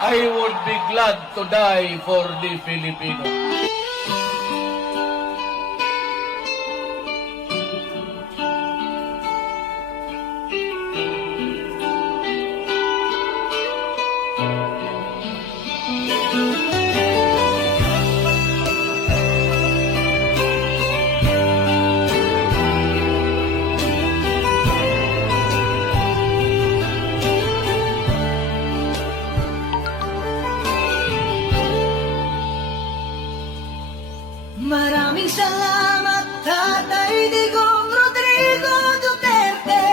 I would be glad to die for the Filipino. Maraming salamat, Tatay Digong Rodrigo Duterte.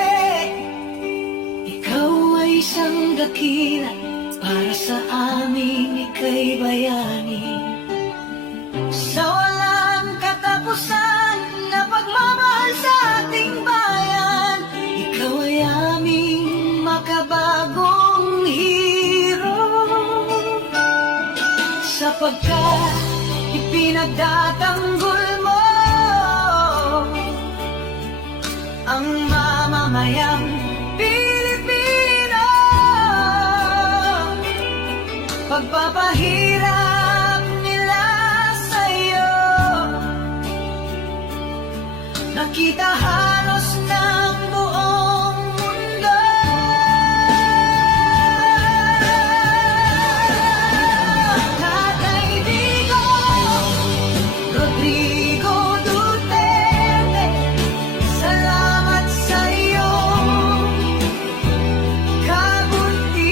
Ikaw ay isang dakila para sa aming ika'y bayani. Sa walang katapusan na pagmamahal sa ating bayan, ikaw ay aming makabagong hero. Sapagkat ipinagdatanggol mo ang mamamayang Pilipino. Pagpapahirap nila sa'yo, nakita halos ng buong mundo. Tatay Digong Rodrigo Duterte, salamat sa iyong kabutihan.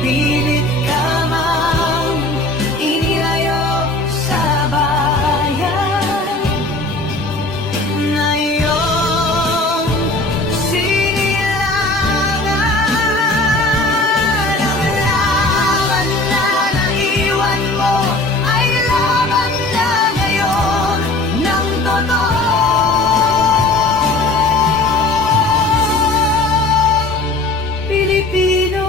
Pilit ka mang inilayo sa bayan na iyong sinilangan. Ang laban na naiwan mo ay laban na ngayon ng totoo. Pilipino.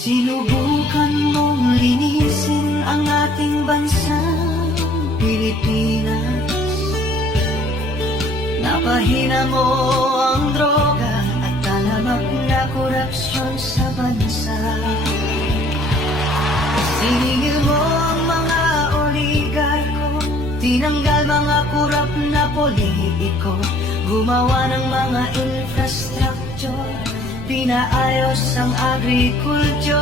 Sinubukan mong linisin ang ating bansang Pilipinas. Napahina mo ang droga at talamak na korupsyon sa bansa. Siningil mo ang mga oligarko, tinanggal mga kurap na politiko, gumawa ng mga infrastructure, pinaayos ang agrikulture.